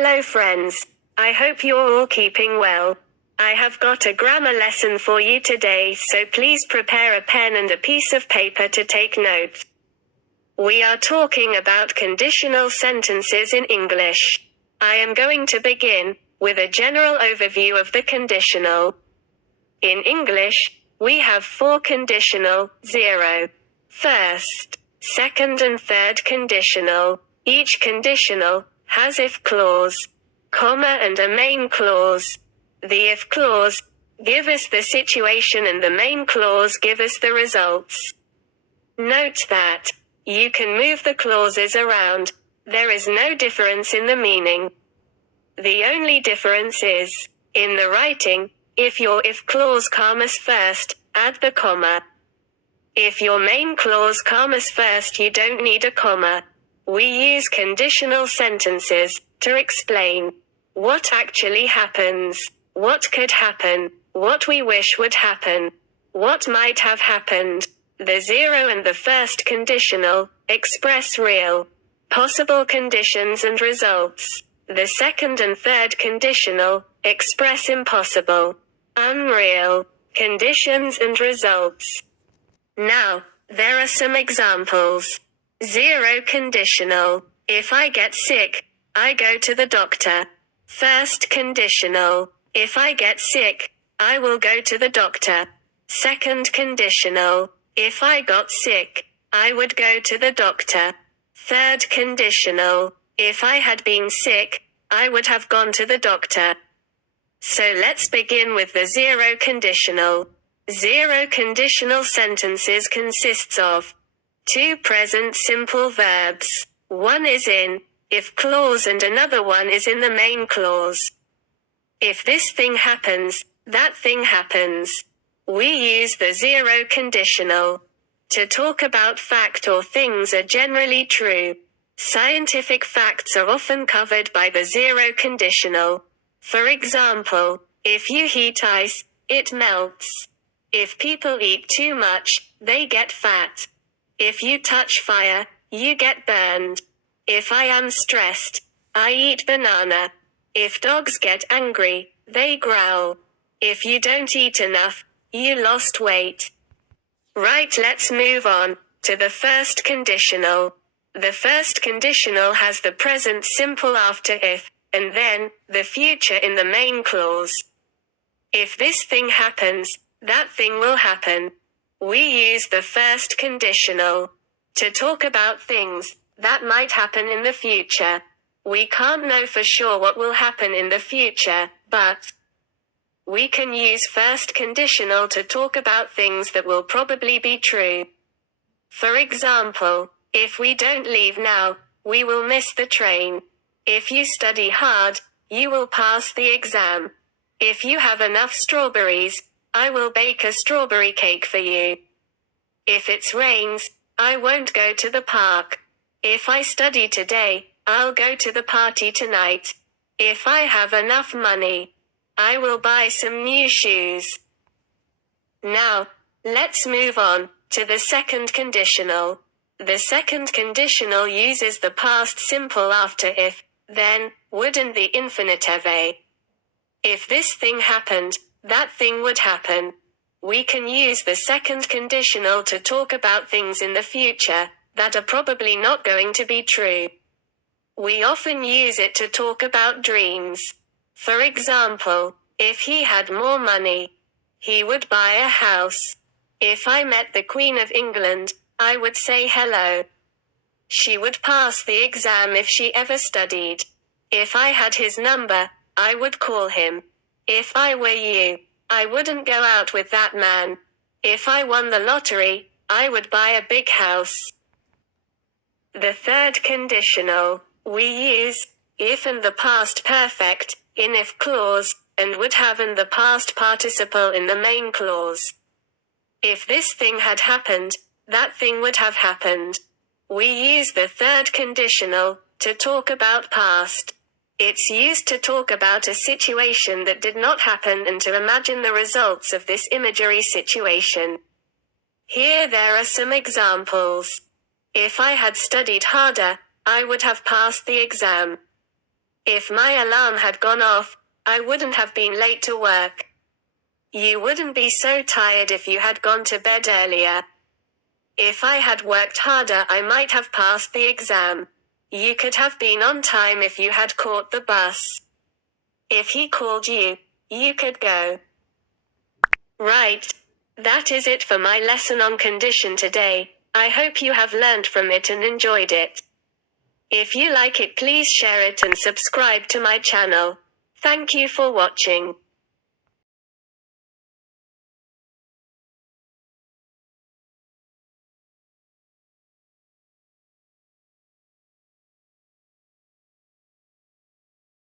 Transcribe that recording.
Hello friends. I hope you're all keeping well. I have got a grammar lesson for you today, so please prepare a pen and a piece of paper to take notes. We are talking about conditional sentences in English. I am going to begin with a general overview of the conditional. In English, we have four conditional, 0, first, second and third conditional. Each conditional has if clause, comma and a main clause. The if clause give us the situation and the main clause give us the results. Note that you can move the clauses around. There is no difference in the meaning. The only difference is in the writing. If your if clause comes first, add the comma. If your main clause comes first, you don't need a comma. We use conditional sentences to explain what actually happens, what could happen, what we wish would happen, what might have happened. The 0 and the first conditional express real, possible conditions and results. The second and third conditional express impossible, unreal conditions and results. Now, there are some examples. 0 conditional. If I get sick, I go to the doctor. First conditional. If I get sick, I will go to the doctor. Second conditional. If I got sick, I would go to the doctor. Third conditional. If I had been sick, I would have gone to the doctor. So let's begin with the 0 conditional. 0 conditional sentences consists of 2 present simple verbs. One is in if clause and another one is in the main clause. If this thing happens, that thing happens. We use the 0 conditional to talk about fact or things are generally true. Scientific facts are often covered by the 0 conditional. For example, if you heat ice, it melts. If people eat too much, they get fat. If you touch fire, you get burned. If I am stressed, I eat banana. If dogs get angry, they growl. If you don't eat enough, you lost weight. Right, let's move on to the first conditional. The first conditional has the present simple after if, and then the future in the main clause. If this thing happens, that thing will happen. We use the first conditional to talk about things that might happen in the future. We can't know for sure what will happen in the future, but we can use first conditional to talk about things that will probably be true. For example, if we don't leave now, we will miss the train. If you study hard, you will pass the exam. If you have enough strawberries, I will bake a strawberry cake for you. If it rains, I won't go to the park. If I study today, I'll go to the party tonight. If I have enough money, I will buy some new shoes. Now, let's move on to the second conditional. The second conditional uses the past simple after if, then, would and the infinitive. If this thing happened, that thing would happen. We can use the second conditional to talk about things in the future that are probably not going to be true. We often use it to talk about dreams. For example, if he had more money, he would buy a house. If I met the Queen of England, I would say hello. She would pass the exam if she ever studied. If I had his number, I would call him. If I were you, I wouldn't go out with that man. If I won the lottery, I would buy a big house. The third conditional. We use if and the past perfect in if clause, and would have and the past participle in the main clause. If this thing had happened, that thing would have happened. We use the third conditional to talk about past. It's used to talk about a situation that did not happen and to imagine the results of this imaginary situation. Here there are some examples. If I had studied harder, I would have passed the exam. If my alarm had gone off, I wouldn't have been late to work. You wouldn't be so tired if you had gone to bed earlier. If I had worked harder, I might have passed the exam. You could have been on time if you had caught the bus. If he called you, you could go. Right. That is it for my lesson on condition today. I hope you have learned from it and enjoyed it. If you like it, please share it and subscribe to my channel. Thank you for watching.